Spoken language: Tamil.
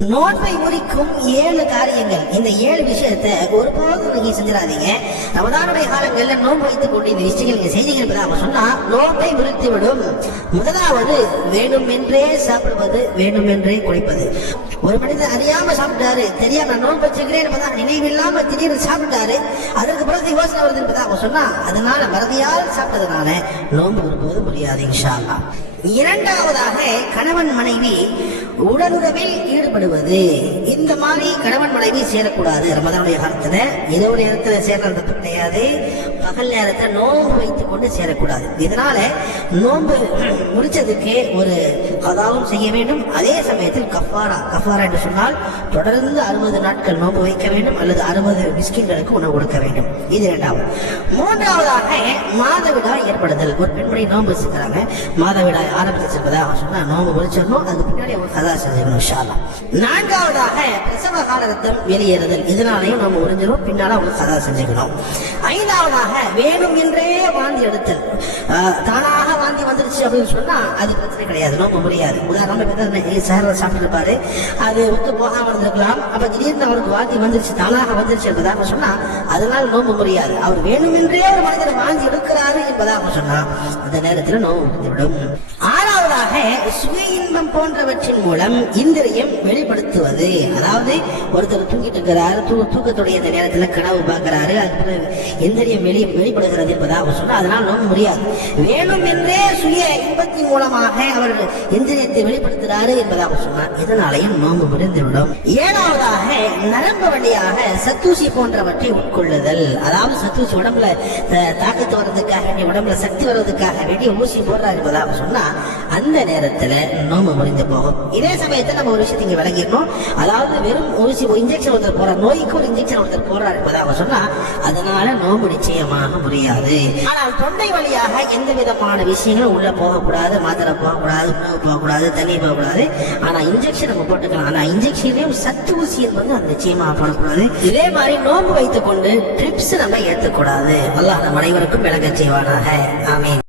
நோன்பை முறிக்கும் 7 காரியங்கள். இந்த 7 விஷயத்தை ஒருபோதும் நீங்க செஞ்சிடாதீங்க. ரமதானுடைய காலங்கள்ல நோன்பு வைத்துக் கொண்டு இந்த விஷயங்கள் நீங்க செய்தீங்க சொன்னா நோன்பை முறித்து விடும். முதலாவது, வேண்டுமென்றே சாப்பிடுவது, வேண்டுமென்றே குடிப்பது. ஒரு மனிதன் அறியாம சாப்பிட்டாரு, தெரியாம நோன்பு வச்சுக்கிறேன் நினைவில்லாம திடீர்னு சாப்பிட்டாரு, அதற்கு பிறகு யோசனை வருது சொன்னா அதனால மறதியால் சாப்பிட்டதுனால நோன்பு ஒருபோது முடியாது இன்ஷா அல்லாஹ். இரண்டாவதாக, கணவன் மனைவி உடலுறவில் ஈடுபடுவது. இந்த மாதிரி கணவன் மனைவி சேரக்கூடாது. ரமதானுடைய காலத்துல ஏதோ ஒரு நேரத்துல சேர்றது கிடையாது, பகல் நேரத்தை நோன்பு வைத்துக் கொண்டு சேரக்கூடாது. இதனால நோன்பு முடிச்சதுக்கு ஒரு கதாவும் செய்ய வேண்டும். அதே சமயத்தில் கஃபாரா என்று சொன்னால் தொடர்ந்து 60 நாட்கள் நோன்பு வைக்க வேண்டும், அல்லது 60 மிஸ்கின்களுக்கு உணவு கொடுக்க வேண்டும். இது இரண்டாவது. மூன்றாவதாக, மாதவிடாய் ஏற்படுதல். ஒரு பெண்மணி நோன்பு வச்சுக்கிறாங்க, மாதவிடாய் ஆரம்பிச்சிருப்பதாக சொன்னா நோன்பு முடிச்சிடணும், அதுக்கு பின்னாடி அவங்க கதா செஞ்சுக்கணும் இன்ஷா அல்லாஹ். நான்காவதாக, பிரசவ கால ரத்தம் வெளியேறுதல். இதனாலையும் நம்ம முடிஞ்சிடும், பின்னால அவங்க கதா செஞ்சுக்கணும். ஐந்தாவதாக, வேணும் என்றே வாந்தி எடுத்தல். தானாக வாந்தி வந்துருச்சு அப்படின்னு சொன்னா அது பிரச்சனை கிடையாது, நோம்பு முடியாது. உதாரணம் சாப்பிட்டு இருப்பாரு, அது ஒத்து போகாம இருந்திருக்கலாம், அப்ப திடீர்னு அவருக்கு வாந்தி வந்துருச்சு, தானாக வந்துருச்சு என்பதாக சொன்னா அதனால நோம்பு முடியாது. அவர் வேணுமென்றே ஒரு மனிதர் வாந்தி எடுக்கிறாரு என்பதாக சொன்னா அந்த நேரத்தில் நோம்பு முடிந்துவிடும். ஆறாவதாக, சுய இன்பம் போன்றவற்றின் மூலம் இந்திரியம் வெளிப்படுத்துவது. அதாவது ஒருத்தர் தூங்கிட்டு இருக்கிறாரு, தூக்கத்துடைய இந்த நேரத்தில் கனவு பார்க்கிறாரு, அது இந்திரியம் வெளிப்படுகிறது என்பதாக சொன்னா அதனால் நோம்பு முடியாது. வேணும் என்றே சுய இன்பத்தின் மூலமாக அவர் இந்திரியத்தை வெளிப்படுத்துகிறாரு என்பதாக சொன்னார், இதனாலையும் நோம்பு முடிந்துவிடும். ஏழாவதாக, நரம்பு வழியாக சத்தூசி போன்றவற்றை உட்கொள்ளுதல். அதாவது சத்தூசி உடம்புல தாக்கத்து வர்றதுக்காக வேண்டிய, உடம்புல சக்தி வருவதற்காக வேண்டிய ஊசி போடுறாரு என்பதாக சொன்னா அந்த நேரத்துல நோம்பு முடிந்து போகும். இதே சமயத்தில் நம்ம ஒரு விஷயத்தை இங்க விளங்கிடணும். அதாவது வெறும் ஊசி இன்ஜெக்ஷன் ஒருத்தர் போறார், நோய்க்கு ஒரு இன்ஜெக்ஷன் ஒருத்தர் போறார் என்பதாக சொன்னா அதனால நோம்பு நிச்சயமாக முடியாது. ஆனால் தொண்டை வழியாக எந்த விதமான விஷயங்களும் உள்ள போகக்கூடாது, மாத்திரை போகக்கூடாது, உணவு போகக்கூடாது, தண்ணி போகக்கூடாது. ஆனா இன்ஜெக்ஷன் நம்ம போட்டுக்கலாம், ஆனா இன்ஜெக்ஷன்லயும் சத்து ஊசி என்பது அது நிச்சயமாக போடக்கூடாது. இதே மாதிரி நோம்பு வைத்துக் கொண்டு ட்ரிப்ஸ் நம்ம ஏற்றக்கூடாது. அல்லாஹ் நம் அனைவருக்கும் விளங்க செய்வானாக. ஆமீன்.